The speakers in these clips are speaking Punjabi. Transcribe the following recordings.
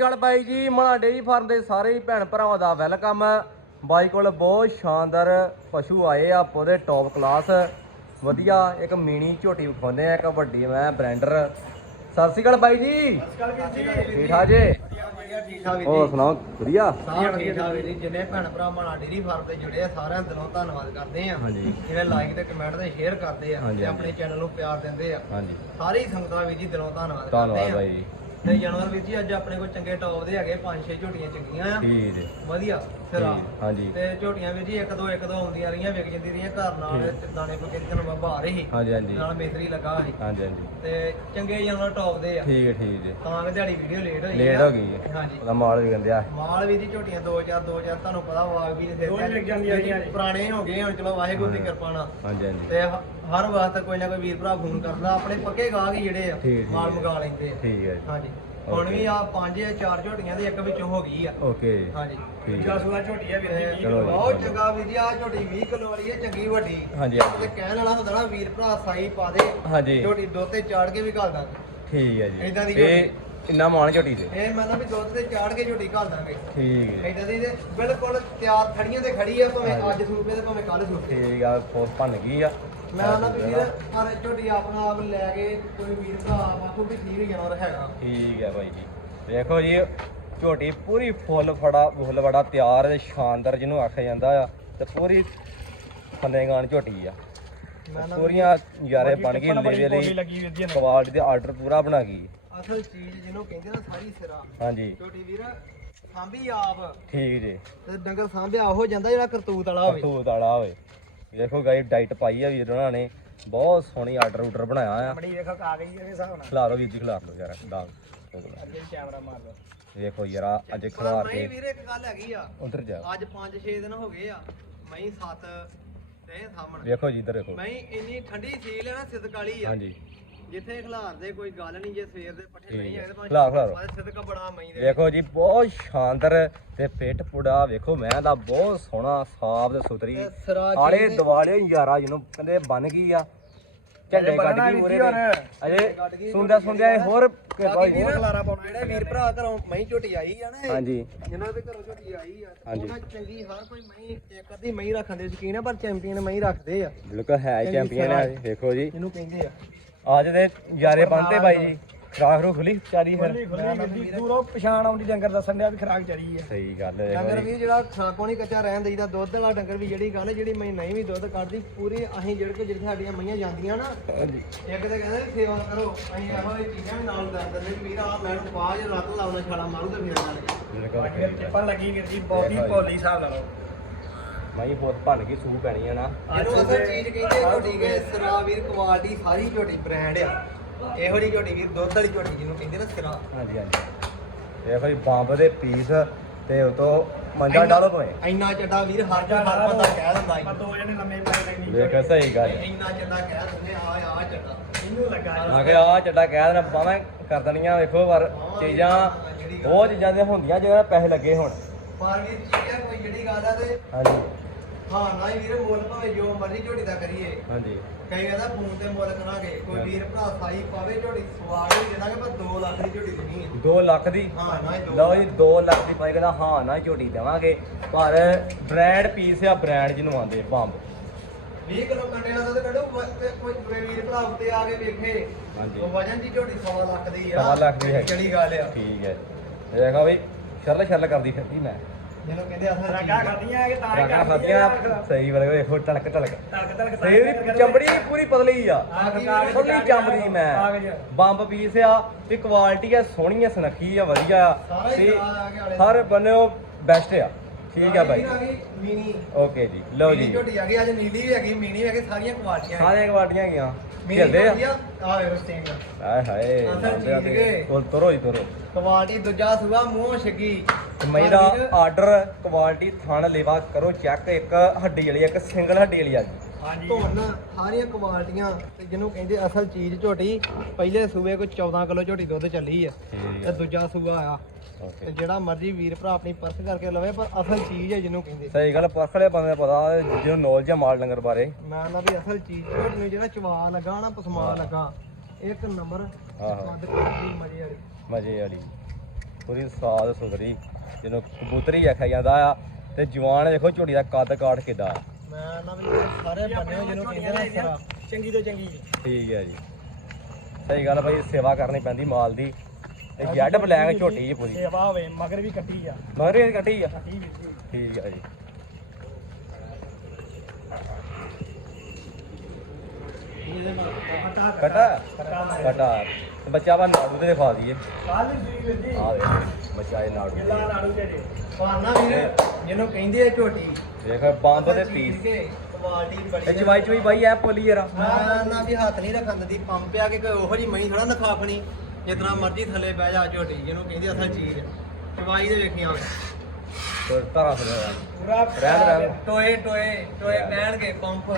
ਗੱਲ ਬਾਈ ਜੀ ਮਣਾ ਡੇਰੀ ਫਾਰਮ ਦੇ ਸਾਰੇ ਹੀ ਭੈਣ ਭਰਾਵਾਂ ਦਾ ਵੈਲਕਮ। ਬਾਈ ਕੋਲ ਬਹੁਤ ਸ਼ਾਨਦਾਰ ਪਸ਼ੂ ਆਏ ਆ ਪੂਰੇ ਟੌਪ ਕਲਾਸ ਵਧੀਆ ਇੱਕ ਮੀਨੀ ਝੋਟੀ ਵਿਖਾਉਂਦੇ ਆ ਇੱਕ ਵੱਡੀ ਮੈਂ ਬ੍ਰੈਂਡਰ ਸਤਿ ਸ਼੍ਰੀ ਅਕਾਲ ਬਾਈ ਜੀ। ਠੀਕ ਠਾਕ ਜੇ? ਹੋਰ ਸੁਣਾਓ ਵਧੀਆ? ਜਿੰਨੇ ਭੈਣ ਭਰਾ ਮਾਣਾ ਡੇਰੀ ਫਾਰਮ ਤੇ ਜੁੜੇ ਆ ਸਾਰਿਆਂ ਦਿਲੋਂ ਧੰਨਵਾਦ ਕਰਦੇ ਆ। ਜਿਹੜੇ ਲਾਈਕ ਤੇ ਕਮੈਂਟ ਤੇ ਸ਼ੇਅਰ ਕਰਦੇ ਆ ਤੇ। ਆਪਣੇ ਚੈਨਲ ਨੂੰ ਪਿਆਰ ਦਿੰਦੇ ਆ। ਸਾਰੀ ਸੰਗਤਾਂ ਵੀਰ ਜੀ ਦਿਲੋਂ ਧੰਨਵਾਦ ਕਰਦੇ ਆ। ਬਾਈ ਜੀ। ਤੇ ਜਾਨਵਰ ਵੀਰ ਜੀ ਅੱਜ ਆਪਣੇ ਕੋਲ ਚੰਗੇ ਟੌਪ ਦੇ ਹੈਗੇ ਪੰਜ ਛੇ ਝੋਟੀਆਂ ਚੰਗੀਆਂ ਆ। ਠੀਕ ਜੀ। ਵਧੀਆ। ਸਿਰਾ ਠੀਕ, ਹਾਂਜੀ। ਤੇ ਝੋਟੀਆਂ ਵੀਰ ਜੀ ਇੱਕ ਦੋ ਇੱਕ ਦੋ ਆਉਂਦੀਆਂ ਰਹੀਆਂ ਵਿਕ ਜਾਂਦੀ ਰਹੀਆਂ ਘਰ ਨਾਲ ਤੇ ਦਾਣੇ ਪੱਕੇ ਦਿਨ ਬਾਬਾ ਆ ਰਹੀ ਹਾਂਜੀ ਹਾਂਜੀ। ਨਾਲ ਮੇਤਰੀ ਲੱਗਾ ਸੀ। ਹਾਂਜੀ ਹਾਂਜੀ। ਤੇ ਚੰਗੇ ਜਾਨਵਰ ਟੌਪ ਦੇ ਆ। ਠੀਕ ਹੈ ਠੀਕ ਜੀ। ਤਾਂ ਕਿ ਦਿਹਾੜੀ ਵੀਡੀਓ ਲੇਟ ਹੋਈ ਲੇਟ ਆ। ਹੋ ਗਈ ਹੈ। ਹਾਂਜੀ। ਉਹਦਾ ਮਾਲ ਵੀ ਗੰਦਿਆ ਮਾਲ ਵੀ ਜੀ ਝੋਟੀਆਂ 2000 2000 ਤੁਹਾਨੂੰ ਪਤਾ ਵਾਗ ਵੀ ਦੇ ਦਿੱਤੇ ਪੁਰਾਣੇ ਹੋ ਗਏ ਹੁਣ ਚਲੋ ਵਾਹਿਗੁਰੂ ਦੀ ਕਿਰਪਾ ਨਾਲ। ਹਾਂਜੀ ਹਾਂਜੀ। ਤੇ ਹਰ ਵਾਰ ਕੋਈ ਨਾ ਕੋਈ ਵੀਰ ਭਰਾ ਫੋਨ ਕਰਦਾ ਆਪਣੇ ਪੱਕੇ ਗਾਹਕ ਜਿਹੜੇ ਆ। ਮਾਲ। ਮੰਗਾ ਲੈਂਦੇ ਆ। ਠੀਕ ਹੈ ਜੀ। ਹਾਂਜੀ। ਹੁਣ ਵੀ ਆ ਪੰਜ ਜਾਂ ਚਾਰ ਝੋਟੀਆਂ ਦੇ ਇੱਕ ਵਿੱਚੋਂ ਹੋ ਗਈ ਆ। ਓਕੇ ਹਾਂਜੀ। ਠੀਕ ਸੂਆ ਝੋਟੀ ਆ ਵੀਰ ਜੀ। ਚਲੋ ਜੀ, ਬਹੁਤ। ਚੰਗਾ ਵੀਰ ਜੀ ਆ ਝੋਟੀ 20 ਕਿਲੋ ਵਾਲੀ ਹੈ ਚੰਗੀ ਵੱਡੀ। ਹਾਂਜੀ। ਤੇ ਹਾਂਜੀ ਕਹਿਣ ਵਾਲਾ ਹੁੰਦਾ ਨਾ ਵੀਰ ਭਰਾ ਸਾਈ ਪਾ ਦੇ ਹਾਂਜੀ। ਝੋਟੀ ਦੁੱਧ ਤੇ ਚਾੜ ਕੇ ਵੀ ਘੱਲ ਦਾਂਗੇ ਠੀਕ ਹੈ ਜੀ। ਏਦਾਂ ਦੀ ਤੇ ਇੰਨਾ ਮਾਣ ਝੋਟੀ ਦੇ ਇਹ ਮਤਲਬ ਵੀ ਦੁੱਧ ਤੇ ਚਾੜ ਕੇ ਝੋਟੀ ਘੱਲ ਦਾਂਗੇ। ਠੀਕ ਹੈ। ਇਦਾਂ ਦੀ ਤੇ ਬਿਲਕੁਲ ਤਿਆਰ ਖੜੀਆਂ ਤੇ ਖੜੀ ਆ ਭਾਵੇਂ ਅੱਜ ਸੂਪੇ ਤੇ ਭਾਵੇਂ ਕੱਲ ਸੂਪੇ ਠੀਕ ਆ ਫੋਸ ਭੰਨ ਗਈ ਆ। ਮੈਂ ਉਹਨਾਂ ਵੀ ਵੀਰ ਪਰ ਝੋਟੀ ਆਪਣਾ ਆਪ ਲੈ ਕੇ ਕੋਈ ਵੀਰ ਭਰਾ ਆਖੋ ਵੀ ਠੀਕ ਜਾਨਵਰ ਹੈਗਾ। ਠੀਕ ਹੈ ਬਾਈ ਜੀ। ਦੇਖੋ ਜੀ ਝੋਟੀ ਪੂਰੀ ਫੁੱਲ ਫੜਾ ਫੁੱਲ ਫੜਾ ਤਿਆਰ ਤੇ ਸ਼ਾਨਦਾਰ ਜਿਹਨੂੰ ਆਖਿਆ ਜਾਂਦਾ ਆ ਤੇ ਪੂਰੀ ਫੰਨੇਗਾਨ ਝੋਟੀ ਆ। ਪੂਰੀਆਂ ਯਾਰੇ ਬਣ ਗਈ ਲੇਵੇ ਲਈ। ਕੁਆਲਿਟੀ ਦੇ ਆਰਡਰ ਪੂਰਾ ਬਣਾ ਗਈ। ਅਸਲ ਚੀਜ਼ ਜਿਹਨੂੰ ਕਹਿੰਦੇ ਨਾ ਸਾਰੀ ਸਿਰਾ। ਹਾਂਜੀ। ਝੋਟੀ ਵੀਰ ਸਾਂਭੀ ਆਪ। ਠੀਕ ਜੀ। ਤੇ ਡੰਗਰ ਸਾਂਭਿਆ ਹੋ ਜਾਂਦਾ ਜਿਹੜਾ ਕਰਤੂਤ ਵਾਲਾ ਹੋਵੇ। ਤੂਤ ਵਾਲਾ ਹੋਵੇ। ਦੇਖੋ ਗਾਈ ਡਾਈਟ ਪਾਈ ਆ ਵੀਰ ਉਹਨਾਂ ਨੇ। ਬਹੁਤ ਸੋਹਣੀ ਆਰਡਰ ਆਰਡਰ ਬਣਾਇਆ ਆ ਬੜੀ ਵੇਖੋ ਆ ਗਈ ਇਹਦੇ ਹਿਸਾਬ ਨਾਲ। ਖਿਲਾਰੋ ਵੀਰ ਜੀ ਖਿਲਾਰ ਲਓ ਯਾਰ ਦਾਗ ਅੱਗੇ ਕੈਮਰਾ ਮਾਰ ਲਓ। ਯਾਰ ਅੱਜ ਖਿਲਾਰ ਕੇ। ਵੀਰ ਇੱਕ ਗੱਲ ਹੈਗੀ ਆ। ਉਧਰ ਜਾ। ਅੱਜ 5-6 ਦਿਨ ਹੋ ਗਏ ਆ। ਮੈਂ 7 ਤੇ ਸਾਹਮਣ। ਵੇਖੋ ਜੀ ਇੱਧਰ ਦੇਖੋ। ਮੈਂ ਇੰਨੀ ਠੰਡੀ ਸੀਲ ਹੈ ਨਾ ਸਿਦਕ ਵਾਲੀ ਆ। ਹਾਂਜੀ। ਜਿੱਥੇ ਖਿਲਾਰ ਦੇ ਕੋਈ ਗੱਲ ਨਹੀਂ ਜੇ ਸਵੇਰ ਦੇ ਪੱਠੇ ਨਹੀਂ। ਹੈਗੇ ਤਾਂ ਖਿਲਾਰ, ਖਿਲਾਰ। ਸਿਦਕ ਬੜਾ ਮਈ ਦੇ ਵੇਖੋ ਜੀ ਬਹੁਤ ਸ਼ਾਨਦਾਰ ਤੇ ਪਿੱਠ ਪੁੜਾ ਵੇਖੋ ਮੈਂ ਦਾ ਬਹੁਤ ਸੋਹਣਾ ਸਾਫ਼ ਤੇ ਸੁਥਰੀ। ਤੇ ਸਿਰਾ ਆਲੇ ਚੀਜ਼- ਦੁਆਲੇ ਯਾਰਾ ਜਿਹਨੂੰ ਕਹਿੰਦੇ ਬਣ ਗਈ ਆ। ਝੰਡੇ ਕੱਢ ਗਈ ਮੂਰੇ ਅਜੇ ਸੁਣਦਾ ਸੁਣਦਾ ਇਹ ਹੋਰ ਬਾਕੀ ਵੀਰ ਜਿਹੜੇ ਵੀਰ ਭਰਾ ਘਰੋਂ ਮਈ ਝੋਟੀ ਆਈ ਆ ਨਾ ਇਹ, ਹਾਂਜੀ। ਜਿਨ੍ਹਾਂ ਦੇ ਘਰੋਂ ਝੋਟੀ ਆਈ ਆ ਹਾਂਜੀ। ਉਹਨਾਂ ਚੰਗੀ ਹਰ ਕੋਈ ਮਈ ਇੱਕ ਅੱਧੀ ਮਈ ਰੱਖਣ ਦੇ ਸ਼ਕੀਨ ਆ ਪਰ ਚੈਂਪੀਅਨ ਮਈ ਰੱਖਦੇ ਆ। ਬਿਲਕੁਲ ਹੈ ਚੈਂਪੀਅਨ ਹੈ ਵੇਖੋ ਜੀ। ਇਹਨੂੰ ਕਹਿੰਦੇ ਆ। ਅੱਜ ਦੇ ਯਾਰੇ ਬੰਦੇ ਬਾਈ ਜੀ। ਖਰਾਕ ਰੂ ਖੁੱਲੀ ਚਾਰੀ ਫਿਰ। ਦੂਰੋਂ ਪਛਾਣ ਆਉਂਦੀ ਡੰਗਰ ਦੱਸਣ ਡਿਆ ਵੀ ਖਰਾਕ ਚੜੀ ਆ। ਸਹੀ ਗੱਲ ਹੈ। ਡੰਗਰ ਵੀ ਜਿਹੜਾ ਖਾਕੋਂ ਨਹੀਂ ਕੱਚਾ ਰਹਿਣ ਦੇਈਦਾ। ਦੁੱਧ ਵਾਲਾ ਡੰਗਰ ਵੀ ਜਿਹੜੀ ਗੱਲ ਜਿਹੜੀ ਮੈਂ ਨਹੀਂ ਵੀ ਦੁੱਧ ਕੱਢਦੀ ਪੂਰੀ ਅਸੀਂ ਜਿਹੜੇ ਕੋ ਜਿਹੜੇ ਸਾਡੀਆਂ ਮਈਆਂ ਜਾਂਦੀਆਂ ਨਾ ਹਾਂਜੀ। ਇੱਕ ਤੇ ਕਹਿੰਦੇ ਸੇਵਾ ਕਰੋ ਅਸੀਂ ਇਹੋ ਜਿਹੀ ਚੀਜ਼ਾਂ ਵੀ ਨਾਲ ਦੱਸ ਦਿੰਦੇ ਵੀ ਵੀਰ ਆ ਮੈਡਮ ਬਾਅਦ ਰਾਤ ਲਾਉਣਾ ਛਾਲਾ ਮਾਰੂ ਤੇ ਫੇਰ ਗੱਲ। ਪਰ ਲੱਗੀ ਵੀਰ ਜੀ ਬਹੁਤੀ ਭੋਲੀ ਹਿਸਾਬ ਨਾਲ। ਮਾਈ ਬਹੁਤ ਭੰਨ ਗਈ ਸੂ ਪੈਣੀ ਆ ਨਾ। ਇਹਨੂੰ ਅਸਲ ਚੀਜ਼ ਕਹਿੰਦੇ ਝੋਟੀ ਕੇ ਸਿਰਾ ਵੀਰ ਕੁਆਲਿਟੀ ਸਾਰੀ ਝੋਟੀ ਬ੍ਰਾਂਡ ਆ। ਇਹੋ ਜਿਹੀ ਝੋਟੀ ਵੀਰ ਦੁੱਧ ਵਾਲੀ ਝੋਟੀ ਜਿਹਨੂੰ ਕਹਿੰਦੇ ਨਾ ਸਿਰਾ। ਹਾਂਜੀ ਹਾਂਜੀ। ਦੇਖੋ ਜੀ ਬੰਬ ਦੇ ਪੀਸ ਤੇ ਉਤੋਂ ਮੰਜਾ ਡਾਲੋ ਤੋਏ ਇੰਨਾ ਚੱਡਾ ਵੀਰ ਹਰ ਜਾ ਹਰ ਬੰਦਾ ਕਹਿ ਦਿੰਦਾ ਸੀ। ਦੋ ਜਣੇ ਲੰਮੇ ਪੈ ਲੈਣੀ ਵੇਖ ਸਹੀ ਗੱਲ। ਹੈ। ਇੰਨਾ ਚੱਡਾ ਕਹਿ ਦਿੰਦੇ ਆ ਆ ਚੱਡਾ। ਇਹਨੂੰ ਲੱਗਾ ਆ ਕੇ ਆ ਚੱਡਾ ਕਹਿ ਦੇਣਾ ਬਾਵੇਂ ਕਰ ਦੇਣੀਆਂ ਵੇਖੋ ਪਰ ਚੀਜ਼ਾਂ ਉਹ ਚੀਜ਼ਾਂ ਦੇ ਹੁੰਦੀਆਂ ਜਿਹੜਾ ਪੈਸੇ ਲੱਗੇ ਹੁਣ। ਪਰ ਵੀਰ ਠੀਕ ਹੈ ਕੋਈ ਜਿਹੜੀ ਗੱਲ ਆ ਤੇ ਹਾਂਜੀ। ਹਾਂ ਨਾ ਹੀ ਵੀਰ ਮੁੱਲ ਭਾਵੇਂ ਜੋ ਮਰਜ਼ੀ ਝੋਟੀ ਦਾ ਕਰੀਏ। ਹਾਂਜੀ। ਕਈ ਕਹਿੰਦਾ ਫੋਨ ਤੇ ਮੁੱਲ ਕਰਾਂਗੇ ਕੋਈ ਵੀਰ ਭਰਾ ਸਾਈ ਪਾਵੇ ਝੋਟੀ ਸਵਾਲ ਹੀ ਦੇਣਾਗੇ ਪਰ 2 ਲੱਖ ਦੀ ਝੋਟੀ ਦੇਣੀ ਹੈ। 2 ਲੱਖ ਦੀ? ਹਾਂ ਨਾ ਹੀ ਦੋ ਲਓ ਜੀ 2 ਲੱਖ ਦੀ ਪਾਈ ਕਹਿੰਦਾ ਹਾਂ ਨਾ ਝੋਟੀ ਦੇਵਾਂਗੇ। ਪਰ ਬ੍ਰਾਂਡ ਪੀਸ ਆ ਬ੍ਰਾਂਡ ਜਿਹਨੂੰ ਆਂਦੇ ਬੰਬ। 20 ਕਿਲੋ ਕੰਡੇ ਦਾ ਤੇ ਕੱਢੋ ਵ- ਤੇ ਕੋਈ ਕੋਈ ਵੀਰ ਭਰਾ ਉੱਤੇ ਆ ਕੇ ਵੇਖੇ। ਹਾਂਜੀ। ਉਹ ਵਜਨ ਦੀ ਝੋਟੀ ਸਵਾ ਲੱਖ ਦੀ ਆ ਸਵਾ ਲੱਖ ਦੀ ਹੈ। ਕਿਹੜੀ ਗੱਲ ਆ। ਠੀਕ ਹੈ। ਜੀ। ਦੇਖੋ ਬਈ ਸ਼ਰਲ ਸ਼ਰਲ ਕਰਦੀ ਫਿਰਦੀ ਮੈਂ। ਜਿਹਨੂੰ ਕਹਿੰਦੇ ਅਸਲ ਰਗਾ ਖਾਦੀਆਂ ਕਿ ਤਾਂ ਹੀ ਰਾਗਾ ਕਰਦੀਆਂ ਖਾਦਿਆਂ ਸਹੀ ਬਲੇ ਵੇਖੋ ਟਲਕ ਟਲਕ। ਤਲਕ ਤਲਕ ਸਹੀ ਚਮੜੀ ਪੂਰੀ ਪਤਲੀ ਆ। ਖੁੱਲੀ ਚਮੜੀ ਮੈਂ। ਬੰਬ ਪੀਸ ਆ ਤੇ ਕੁਆਲਿਟੀ ਆ ਸੋਹਣੀ ਆ ਸੁਨੱਖੀ ਆ ਵਧੀਆ ਆ। ਤੇ ਹਰ ਬੈਸਟ ਆ। ਠੀਕ ਆ ਮੀਨੀ। ਓਕੇ ਜੀ ਲਓ ਮੀਨੀ ਜੀ ਝੋਟੀ ਆ ਗਈ ਅੱਜ ਨੀਲੀ ਵੀ ਹੈਗੀ ਮੀਨੀ ਵੀ ਹੈਗੀ ਸਾਰੀਆਂ ਕੁਆਲਟੀਆਂ ਸਾਰੀਆਂ ਕੁਆਲਟੀਆਂ ਹੈਗੀਆਂ। ਖੇਲਦੇ ਆ। ਆ ਵੇਖੋ ਸਟੇਂਗ ਹਾਏ ਹਾਏ ਅਸਲ ਜਾਂਦੇ ਆ ਚੀਜ਼ ਤੇ। ਕੇ। ਤੁਰ- ਜੀ ਤੁਰੋ। ਕੁਆਲਟੀ ਦੂਜਾ ਸੂਆ ਮੂੰਹ ਛੱਗੀ। ਮੇਰਾ ਆਰਡਰ ਕੁਆਲਿਟੀ ਥਣ ਲੇਵਾ ਕਰੋ ਚੈੱਕ ਇੱਕ ਹੱਡੀ ਵਾਲੀ ਇੱਕ ਸਿੰਗਲ ਹੱਡੀ ਵਾਲੀ ਆ ਜੀ। ਹਾਂਜੀ ਧੁੰਨ ਸਾਰੀਆਂ ਕੁਆਲਟੀਆਂ ਤੇ ਜਿਹਨੂੰ ਕਹਿੰਦੇ ਅਸਲ ਚੀਜ਼ ਝੋਟੀ ਪਹਿਲੇ ਸੂਏ ਕੋਈ 14 ਕਿਲੋ ਝੋਟੀ ਦੁੱਧ ਚੱਲੀ ਆ ਠੀਕ। ਤੇ ਦੂਜਾ ਸੂਆ ਆ। ਤੇ ਓਕੇ ਜਿਹੜਾ ਮਰਜ਼ੀ ਵੀਰ ਭਰਾ ਆਪਣੀ ਪਰਖ ਕਰਕੇ ਲਵੇ ਪਰ ਅਸਲ ਚੀਜ਼ ਹੈ ਜਿਹਨੂੰ ਕਹਿੰਦੇ। ਸਹੀ ਗੱਲ ਪਰਖਲੇ ਬੰਦੇ ਨੂੰ ਪਤਾ ਜਿਹਨੂੰ ਨੌਲੇਜ ਆ ਮਾਲ ਡੰਗਰ ਬਾਰੇ। ਮੈਂ ਨਾ ਵੀ ਅਸਲ ਚੀਜ਼ ਝੋਟੀ ਨੂੰ ਜਿਹੜਾ ਚਵਾ ਲੱਗਾ ਨਾ ਪਸਮਾ ਲੱਗਾ ਇੱਕ ਨੰਬਰ ਆਹੋ ਕੱਦ ਕੁਆਲਟੀ ਮਜ਼ੇ ਵਾਲੀ। ਮਜ਼ੇ ਵਾਲੀ। ਪੂਰੀ ਸਾਦ ਸੁੰਦਰੀ ਜਿਹਨੂੰ ਕਬੂਤਰੀ ਆਖਿਆ ਜਾਂਦਾ ਆ ਤੇ ਜਵਾਨ ਦੇਖੋ ਝੋਟੀ ਦਾ ਕੱਦ ਕਾਠ ਕਿੱਦਾਂ ਆ। ਮੈਂ ਨਾ ਵੀ ਸਾਰੇ ਬੰਦੇ ਜਿਹਨੂੰ ਕਹਿੰਦੇ ਨਾ ਸਰਾ। ਚੰਗੀ ਤੋਂ ਚੰਗੀ। ਠੀਕ ਹੈ ਜੀ। ਸਹੀ ਗੱਲ ਆ ਭਾਈ ਸੇਵਾ ਕਰਨੀ ਪੈਂਦੀ ਮਾਲ ਦੀ। ਤੇ ਜੈਡ ਬਲੈਕ ਝੋਟੀ ਜੀ ਪੂਰੀ। ਸੇਵਾ ਹੋਵੇ ਮਗਰ ਵੀ ਕੱਟੀ ਆ। ਮਗਰ ਇਹ ਕੱਟੀ ਆ? ਕੱਟੀ ਵੀ ਸੀ। ਠੀਕ ਹੈ ਜੀ। ਕਟਾ ਕਟਾ। ਕਟਾ? ਕਟਾ ਤੇ ਬੱਚਾ ਬਾ ਨਾੜੂ ਦੇ ਦਿਖਾ ਦਈਏ। ਕੱਲ ਜੀ ਵੀਰ ਜੀ। ਆ ਦੇ ਬੱਚਾ ਇਹ ਨਾੜੂ ਦੇ ਨਾੜੂ ਪਾਣਾ ਵੀਰ ਜਿਹਨੂੰ ਕਹਿੰਦੇ ਆ ਝੋਟੀ। ਦੇਖ ਬੰਬ ਚੀਜ਼ ਪੀਸ। ਕੇ ਕੁਆਲਿਟੀ ਬੜੀ ਇਹ ਜਵਾਈ ਚੋਈ ਬਾਈ ਐ ਪੋਲੀ ਯਾਰ ਮੈਂ ਨਾ ਵੀ ਹੱਥ ਨਹੀਂ ਰੱਖਣ ਦੀ ਪੰਪ ਆ ਕੇ ਕੋਈ ਉਹੋ ਜੀ ਮਹੀਂ ਥੋੜਾ ਨਖਾਫਣੀ ਜਿਤਨਾ ਮਰਜ਼ੀ ਥੱਲੇ ਬਹਿ ਜਾ ਝੋਟੀ ਜਿਹਨੂੰ ਕਹਿੰਦੇ ਅਸਲ ਚੀਜ਼ ਚਵਾਈ ਦੇ ਵੇਖੀ ਆਵੇ ਧਰਾ ਸੁਣਿਆ ਪੂਰਾ ਰਹਿਣ ਰਹਿਣ ਟੋਏ ਟੋਏ ਟੋਏ ਪੈਣਗੇ ਪੰਪ।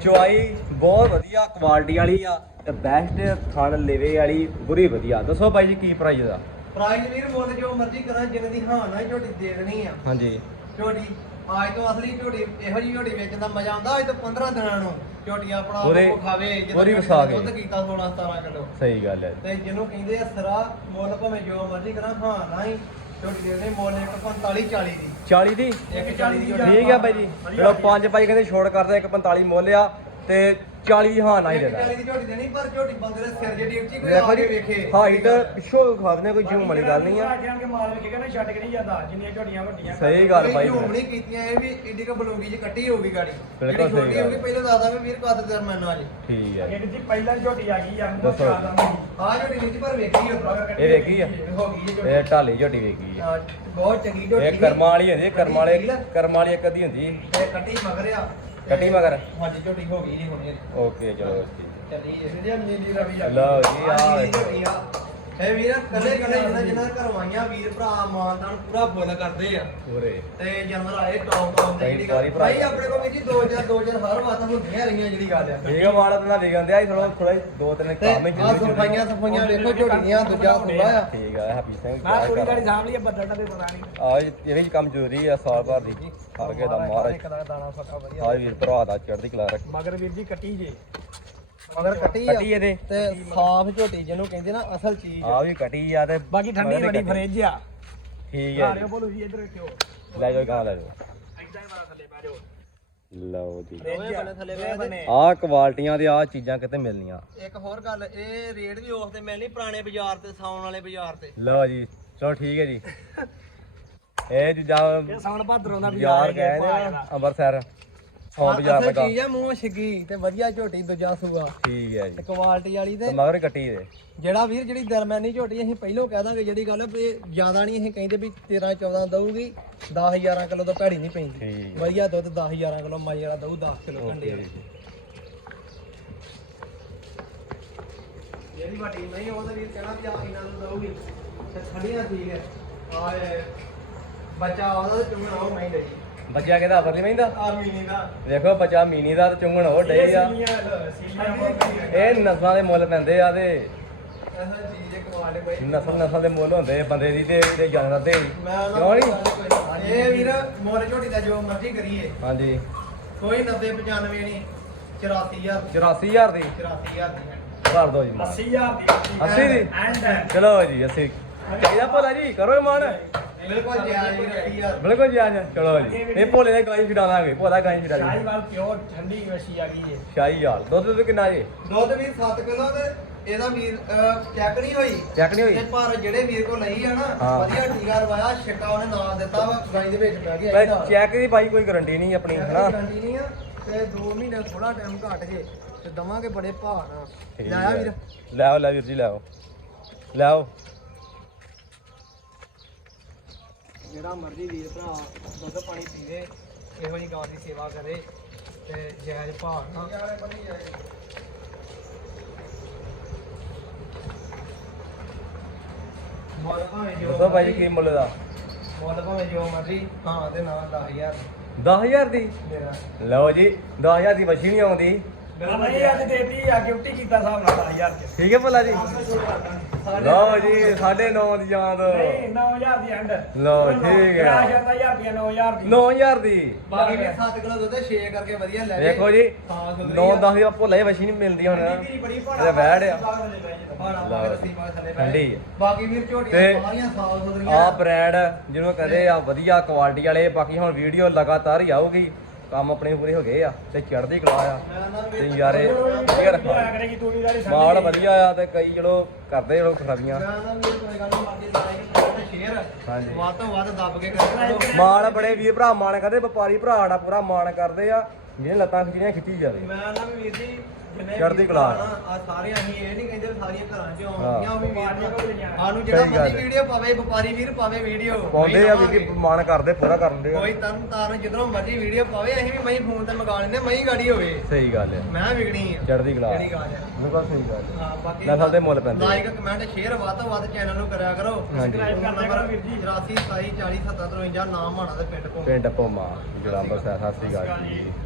ਚਵਾਈ ਬਹੁਤ ਵਧੀਆ ਕੁਆਲਿਟੀ ਵਾਲੀ ਆ ਤੇ ਬੈਸਟ ਥਣ ਲੇਵੇ ਵਾਲੀ ਬੁਰੀ ਵਧੀਆ। ਦੱਸੋ ਬਾਈ ਜੀ ਕੀ ਪ੍ਰਾਈਸ ਦਾ ਪ੍ਰਾਈਜ਼ ਵੀਰ ਮੁੱਲ ਜੋ ਮਰਜ਼ੀ ਕਰਾਂ ਜਿੰਨੇ ਦੀ ਹਾਂ ਨਾ ਝੋਟੀ ਦੇ ਦੇਣੀ ਆ। ਹਾਂਜੀ। ਝੋਟੀ ਅੱਜ ਤੋਂ ਅਸਲੀ ਝੋਟੀ ਇਹੋ ਜੀ ਝੋਟੀ ਵੇਚਣ ਦਾ ਮਜ਼ਾ ਆਉਂਦਾ ਅੱਜ ਤੋਂ 15 ਦਿਨਾਂ ਨੂੰ ਝੋਟੀ ਆਪਣਾ ਉਹ ਖਾਵੇ ਝੋਟੀ ਵਸਾ ਨੇ ਕੇ। ਦੁੱਧ ਕੀਤਾ 16 17 ਕਿਲੋ। ਸਹੀ ਗੱਲ ਹੈ ਤੇ ਜਿਹਨੂੰ ਕਹਿੰਦੇ ਆ ਸਰਾ ਮੁੱਲ ਭਾਵੇਂ ਜੋ ਮਰਜ਼ੀ ਕਰਾਂ ਹਾਂ ਨਾ ਹੀ ਝੋਟੀ ਦੇ ਮੁੱਲ 145 40 ਦੀ। 40 ਦੀ? 140 ਦੀ ਝੋਟੀ ਠੀਕ ਆ ਬਾਈ ਜੀ। ਜਿਹੜਾ ਪੰਜ ਬਾਈ ਕਹਿੰਦੇ ਛੋੜ ਕਰਦੇ 145 ਮੁੱਲ ਆ। ਤੇ 40 ਦੀ ਹਾਂ ਨਾ ਹੀ ਦੇਣਾ। 140 ਦੀ ਝੋਟੀ ਦੇਣੀ ਪਰ ਝੋਟੀ ਬੰਦੇ ਦੇ ਸਿਰ ਜਿਹੜੀ ਉੱਚੀ ਕੋਈ ਆ ਜੀ ਕੇ ਵੇਖੇ ਹਾਈਟ ਪਿੱਛੋਂ ਖਾ ਦਨੇ ਕੋਈ ਝੂਮ ਵਾਲੀ ਗੱਲ ਨਹੀਂ ਆ। ਜਾਣ ਕੇ ਮਾਲ ਵਿਕੇਗਾ ਨਾ ਛੱਡ ਕੇ ਨਹੀਂ ਜਾਂਦਾ ਜਿੰਨੀਆਂ ਝੋਟੀਆਂ ਵੱਡੀਆਂ ਸਹੀ ਗੱਲ ਬਾਈ ਝੂਮ ਨਹੀਂ ਕੀਤੀਆਂ ਇਹ ਵੀ ਏਡੀ ਕ ਬਲੂਗੀ ਚ ਕੱਟੀ ਹੋਊਗੀ ਗਾੜੀ। ਜਿਹੜੀ ਛੋਟੀ। ਹੋਊਗੀ ਪਹਿਲਾਂ ਦੱਸਦਾ ਵੀ ਵੀਰ ਕੱਦ ਤੇ ਮੈਨੂੰ ਅੱਜ। ਠੀਕ ਹੈ ਜੀ। ਪਹਿਲਾਂ ਝੋਟੀ ਆ ਗਈ ਆ ਦੱਸੋ। ਆ ਝੋਟੀ ਨਹੀਂ ਪਰ ਵੇਖੀ ਆ ਇਹ ਵੇਖੀ ਆ। ਇਹ ਇਹ ਢਾਲੀ ਝੋਟੀ ਵੇਖੀ ਆ। ਬਹੁਤ ਚੰਗੀ ਝੋਟੀ ਇਹ ਕਰਮਾਂ ਵਾਲੀ ਹੁੰਦੀ ਕਰਮਾਂ ਵਾਲੇ ਕਰਮਾਂ ਵਾਲੀ ਇੱਕ ਅੱਧੀ ਹੁੰਦੀ। ਤੇ ਕੱਟੀ ਮਗਰ ਆ। ਕੱਟੀ ਮਗਰ? ਹਾਂਜੀ ਝੋਟੀ ਹੋ ਗਈ ਜੀ ਹੁਣ ਓਕੇ ਚਲੋ ਠੀਕ ਚੱਲੀ ਇਹਦੀ ਅਮੀਰ ਦੀ ਰਵੀ ਆ। ਲਓ ਜੀ ਆਹ ਝੋਟੀ ਆ। ਇਹ ਵੀਰ ਕੱਲੇ ਕੱਲੇ ਜਿਹਨਾਂ ਜਿਹਨਾਂ ਘਰੋਂ ਆਈਆਂ ਵੀਰ ਭਰਾ ਮਾਨਦਾਨ ਪੂਰਾ ਫੁੱਲ ਕਰਦੇ ਆ। ਪੂਰੇ ਤੇ ਜਾਨਵਰ ਆਏ ਟੌਪ ਟੌਪ ਦੇ ਕਈ ਜਿਹੜੀ ਗੱਲ ਭਾਈ ਆਪਣੇ ਕੋਲ ਵੀ ਜੀ 2000 2000 ਹਰ ਵਾਰ ਤਾਂ ਹੁੰਦੀਆਂ ਰਹੀਆਂ ਜਿਹੜੀ ਗੱਲ ਆ। ਠੀਕ ਆ ਵਾਲਾ ਤਾਂ ਵਿਗਣ ਦਿਆ ਸੀ ਥੋੜਾ ਥੋੜਾ ਦੋ ਤਿੰਨ ਕੰਮ ਹੀ ਆ ਸਫਾਈਆਂ ਸਫਾਈਆਂ ਵੇਖੋ ਝੋਟੀਆਂ ਦੂਜਾ ਪੂਰਾ ਆ। ਠੀਕ ਆ ਹੈਪੀ ਸਿੰਘ ਮੈਂ ਪੂਰੀ ਗਾੜੀ ਸਾਂਭ ਲਈ ਬੱਦਲ ਦਾ ਤੇ ਪਤਾ ਨਹੀਂ। ਆ ਇਹ ਵੀ ਕੰਮ ਜ਼ਰੂਰੀ ਆ ਸਾਲ ਭਰ ਦੀ। ਹਰ ਕੇ ਦਾ ਮਹਾਰਾਜ। ਇੱਕ ਦਾ ਦਾਣਾ ਫੱਕਾ ਵਧੀਆ। ਸਾਰੇ ਵੀਰ ਭਰਾ ਦਾ ਚੜ੍ਹਦੀ ਕਲਾ ਰੱਖ। ਮਗਰ ਵੀਰ ਜੀ ਕੱਟੀ ਜੇ। ਮਗਰ ਕੱਟੀ ਆ ਕੱਟੀ ਇਹਦੇ। ਤੇ ਸਾਫ਼ ਝੋਟੀ ਜਿਹਨੂੰ ਕਹਿੰਦੇ ਨਾ ਅਸਲ ਚੀਜ਼। ਆ ਵੀ ਕੱਟੀ ਆ ਤੇ ਬਾਕੀ ਠੰਡੀ ਮਗਰ ਕੱਟੀ। ਫਰੇਜ ਆ। ਠੀਕ ਬੋਲੂ ਜੀ ਇਧਰ ਰੱਖਿਓ। ਜੀ। ਲੈ ਜਾਓ ਗਾਂ ਲੈ ਜਾਓ। ਐਦਾਂ ਹੀ ਮਾਰਾ ਥੱਲੇ ਬਹਿ ਜਾਓ। ਲਓ ਜੀ। ਦੋਵੇਂ ਬੰਨੇ ਥੱਲੇ ਬਹਿ ਬਣੇ ਆਹ ਕੁਆਲਟੀਆਂ ਦੇ ਆਹ ਚੀਜ਼ਾਂ ਕਿਤੇ ਮਿਲਣੀਆਂ। ਇੱਕ ਹੋਰ ਗੱਲ ਇਹ ਰੇਟ ਵੀ ਉਸ ਤੇ ਮਿਲਣੀ ਪੁਰਾਣੇ ਬਾਜ਼ਾਰ ਤੇ ਸਾਉਣ ਵਾਲੇ ਬਾਜ਼ਾਰ ਤੇ। ਲਓ ਜੀ ਚਲੋ ਠੀਕ ਹੈ ਜੀ। ਇਹ ਜਿੱਦਾਂ ਇਹ ਸਾਉਣ ਭਾਦਰੋਂ ਦਾ ਬਾਜ਼ਾਰ ਗਏ ਨੇ ਨਾ, ਅੰਮ੍ਰਿਤਸਰ। ਸੌ ਬਾਜ਼ਾਰ ਅਸਲ ਲਗਾ ਚੀਜ਼ ਆ ਮੂੰਹ ਛਿੱਗੀ ਤੇ ਵਧੀਆ ਝੋਟੀ ਦੂਜਾ ਸੂਆ। ਠੀਕ ਹੈ ਤੇ ਜੀ ਕੁਆਲਿਟੀ ਵਾਲੀ ਤੇ ਤੇ ਮਗਰ ਕੱਟੀ ਦੇ। ਜਿਹੜਾ ਵੀਰ ਜਿਹੜੀ ਦਰਮਿਆਨੀ ਝੋਟੀ ਅਸੀਂ ਪਹਿਲਾਂ ਕਹਿ ਦਾਂਗੇ ਜਿਹੜੀ ਗੱਲ ਵੀ ਜ਼ਿਆਦਾ ਨਹੀਂ ਅਸੀਂ ਕਹਿੰਦੇ ਵੀ 13 14 ਦਊਗੀ 10 11 ਕਿਲੋ ਤੋਂ ਭੈੜੀ ਨਹੀਂ ਪੈਂਦੀ। ਵਧੀਆ ਦੁੱਧ 10 11 ਕਿਲੋ ਮਾਈ ਵਾਲਾ ਦਊ 10 ਕਿਲੋ ਓਕੇ ਵਾਲੀ ਜਿਹੜੀ ਵੱਡੀ ਨਹੀਂ ਉਹਦੇ ਵੀਰ ਕਹਿਣਾ ਵੀ ਆ ਇਹਨਾਂ ਨੂੰ ਦਊਗੀ। ਤੇ ਖੜੀਆਂ ਠੀਕ ਹੈ। ਆਏ ਬੱਚਾ ਉਹਦਾ ਤੇ ਚੁੰਗਣਾ ਉਹ ਮੈਂ ਲਈ ਬੱਚਾ ਕਿਹਦਾ ਅਵਰ ਨਹੀਂ ਮਹਿੰਦਾ ਆ ਮੀਨੀ ਦਾ। ਦੇਖੋ ਬੱਚਾ ਮੀਨੀ ਦਾ ਤੇ ਚੁੰਗਣ ਹੋ ਡੇ ਆ। ਇਹ ਨਸਲਾਂ ਦੇ ਮੁੱਲ ਪੈਂਦੇ ਆ ਤੇ ਨਸਲ ਨਸਲ ਦੇ ਮੁੱਲ ਹੁੰਦੇ ਬੰਦੇ ਦੀ ਤੇ ਇਹਦੇ ਜਾਨਵਰ ਦੇ ਕਿਉਂ ਨਹੀਂ ਇਹ ਵੀਰ ਮੋਰ ਝੋਟੀ ਦਾ ਜੋ ਮਰਜ਼ੀ ਕਰੀਏ। ਹਾਂਜੀ। ਕੋਈ 90 95 ਨਹੀਂ 84000 84000 ਦੀ। 84000 ਦੀ? ਕਰ ਦੋ ਜੀ ਮਾਨ 80000 ਦੀ। 80 ਦੀ? ਚਲੋ ਜੀ 80 ਚਾਹੀਦਾ ਭੋਲਾ ਜੀ ਕਰੋ ਮਾਨ ਬਿਲਕੁਲ ਜਾਇਜ਼ ਹੀ 80000 ਬਿਲਕੁਲ ਜੀ ਆ ਜਾ ਚਲੋ ਜੀ। ਇਹ ਭੋਲੇ ਦੇ ਗਾਈ ਛਡਾ ਦਾਂਗੇ ਭੋਲਾ ਗਾਈ ਛਡਾ ਦੀ ਸ਼ਾਹੀਵਾਲ ਪਿਓਰ ਠੰਡੀ ਵਸ਼ੀ ਆ ਗਈ ਏ ਸ਼ਾਹੀ ਹਾਲ। ਦੁੱਧ ਦੁੱਧ ਕਿੰਨਾ ਜੀ? ਦੁੱਧ ਵੀਰ 7 ਕਿਲੋ ਤੇ ਇਹਦਾ ਵੀਰ ਚੈੱਕ ਨਹੀਂ ਹੋਈ। ਚੈੱਕ ਨਹੀਂ ਤੇ ਹੋਈ ਪਰ ਜਿਹੜੇ ਵੀਰ ਕੋ ਲਈ ਆ ਨਾ ਹਾਂ। ਵਧੀਆ ਟੀਕਾ ਲਵਾਇਆ ਛਿੱਕਾ ਉਹਨੇ ਨਾਲ ਦਿੱਤਾ ਵਾ ਗਾਈ ਦੇ ਵਿੱਚ ਪੈ ਗਿਆ ਪਰ ਚੈੱਕ ਦੀ ਭਾਈ ਕੋਈ ਗਾਰੰਟੀ ਨਹੀਂ ਆਪਣੀ ਹਨਾ? ਗਾਰੰਟੀ ਨਹੀਂ ਆ ਤੇ 2 ਮਹੀਨੇ ਥੋੜਾ ਟਾਈਮ ਘੱਟ ਜੇ ਤੇ ਦਵਾਂਗੇ ਬੜੇ ਭਾਅ ਨਾਲ। ਲਾਇਆ। ਵੀਰ। ਲੈ ਆਓ ਲੈ ਵੀਰ ਜੀ ਲੈ ਆਓ। ਲੈ ਆਓ। ਜਿਹੜਾ ਮਰਜ਼ੀ ਵੀਰ ਭਰਾ ਦੁੱਧ ਪਾਣੀ ਪੀਵੇ ਇਹੋ ਜੀ ਗਾਂ ਦੀ ਸੇਵਾ ਕਰੇ ਤੇ ਜਾਇਜ਼ ਭਾਅ ਨਾਲ ਮੁੱਲ ਭਾਵੇਂ ਜੋ ਦੱਸੋ ਭਾਈ ਕੀ ਮੁੱਲ ਦਾ? ਮੁੱਲ ਭਾਵੇਂ ਜੋ ਮਰਜ਼ੀ ਹਾਂ ਤੇ ਨਾ 10000 10000 ਦੀ? ਮੇਰਾ। ਲਓ ਜੀ 10000 ਦੀ ਮੱਛੀ ਨਹੀਂ ਆਉਂਦੀ। ਅੱਜ ਦੇਤੀ ਆ ਗਿਫਟ ਕੀਤਾ ਹਿਸਾਬ ਨਾਲ 10000 ਚ। ਠੀਕ ਹੈ ਭਲਾ ਜੀ? ਲਓ ਜੀ 9.5 ਦੀ ਜਾਂਦ ਨਹੀਂ 9000 ਦੀ ਐਂਡ ਲਓ, ਠੀਕ ਹੈ। 10000 ਰੁਪਏ 9000 ਦੀ। 9000 ਦੀ। ਬਾਕੀ ਵੀ 7 ਕਿਲੋ ਦੁੱਧ 6 ਕਰਕੇ ਵਧੀਆ ਲੈ ਵੇਖੋ ਜੀ ਹਾਂ, ਸੁਧਰੀ 9 ਆ। 10 ਦੀ ਭੁੱਲੇ ਵਸ਼ੀ ਨਹੀਂ ਮਿਲਦੀ ਹੁਣ। ਧੀਰੀ ਬੜੀ ਇਹ ਵੈੜ ਆ। ਠੰਡੀ। ਆ। ਬਾਕੀ ਵੀਰ ਤੇ ਝੋਟੀਆਂ ਸਾਰੀਆਂ ਸਾਫ਼ ਸੁਥਰੀਆਂ ਆ ਬ੍ਰਾਂਡ ਜਿਹਨੂੰ ਕਹਿੰਦੇ ਆ ਵਧੀਆ ਕੁਆਲਿਟੀ ਵਾਲੇ ਬਾਕੀ ਹੁਣ ਵੀਡੀਓ ਲਗਾਤਾਰ ਹੀ ਆਊਗੀ। ਕੰਮ ਆਪਣੇ ਪੂਰੇ ਹੋ ਗਏ ਆ, ਤੇ ਚੜ੍ਹਦੀ ਕਲਾ ਆ। ਤੇ ਯਾਰੇ ਵਧੀਆ ਰੱਖਾ ਕਰੇਗੀ ਤੂੜੀ ਵਾਲੀ ਮਾਲ ਵਧੀਆ ਆ ਤੇ ਕਈ ਚਲੋ ਕਰਦੇ ਚਲੋ ਖਰਾਬੀਆਂ। ਹਾਂਜੀ। ਵੱਧ ਤੋਂ ਵੱਧ ਦੱਬ ਕੇ ਕਰੋ ਮਾਲ ਬੜੇ ਵੀਰ ਭਰਾ, ਮਾਣ ਕਰਦੇ, ਵਪਾਰੀ ਭਰਾ ਸਾਡਾ ਪੂਰਾ ਮਾਣ ਕਰਦੇ ਆ, ਜਿਹਨੇ ਲੱਤਾਂ ਖਿੱਚੀਆਂ ਖਿੱਚੀ ਜਾਵੇ। ਮੈਂ ਨਾ ਵੀ ਵੀਰ ਜੀ ਚੜ੍ਹਦੀ ਕਲਾ। ਆ ਸਾਰੀਆਂ ਅਸੀਂ ਇਹ ਨਹੀਂ ਕਹਿੰਦੇ ਵੀ ਸਾਰੀਆਂ ਘਰਾਂ 'ਚ। ਆਉਂਦੀਆਂ ਉਹ ਵੀ ਵੀਰ। ਸਾਨੂੰ ਜਿਹੜਾ ਸਹੀ ਗੱਲ ਮਰਜ਼ੀ ਹੈ। ਵੀਡੀਓ ਪਾਵੇ ਵਪਾਰੀ ਵੀਰ ਪਾਵੇ ਵੀਡੀਓ। ਪਾਉਂਦੇ ਆ ਵੀ ਕਿ ਮਾਣ ਕਰਦੇ ਪੂਰਾ ਕਰਨ ਦੇ ਕੋਈ ਤਰਨ ਤਾਰਨ ਜਿੱਧਰੋਂ ਮਰਜ਼ੀ ਵੀਡੀਓ ਪਾਵੇ ਅਸੀਂ ਵੀ ਮਈ ਫੋਨ ਤੇ ਮੰਗਾ ਲੈਂਦੇ ਮਈ ਗਾੜੀ ਹੋਵੇ। ਸਹੀ ਗੱਲ ਹੈ। ਮੈਂ ਵਿਗਣੀ ਆ। ਚੜ੍ਹਦੀ ਕਲਾ। ਜਿਹੜੀ ਗੱਲ ਆ ਬਿਲਕੁਲ ਸਹੀ ਗੱਲ ਹੈ। ਹਾਂ ਬਾਕੀ ਨਸਲ ਦੇ ਮੁੱਲ ਪੈਂਦੇ ਆ। ਲਾਈਕ ਕਮੈਂਟ ਸ਼ੇਅਰ ਵੱਧ ਤੋਂ ਵੱਧ ਚੈਨਲ ਨੂੰ ਕਰਿਆ ਕਰੋ। ਹਾਂਜੀ। Subscribe ਕਰ ਦਿਆ ਕਰੋ ਵੀਰ ਜੀ। 84 27 40 77 53 ਨਾਮ ਮਾਣਾ ਦੇ ਪਿੰਡ ਕੋਲ ਪਿੰਡ ਭੋਮਾ ਜਲੰਧਰ ਸਾਹਿਬ। ਸਤਿ ਸ੍ਰੀ ਅਕਾਲ ਜੀ।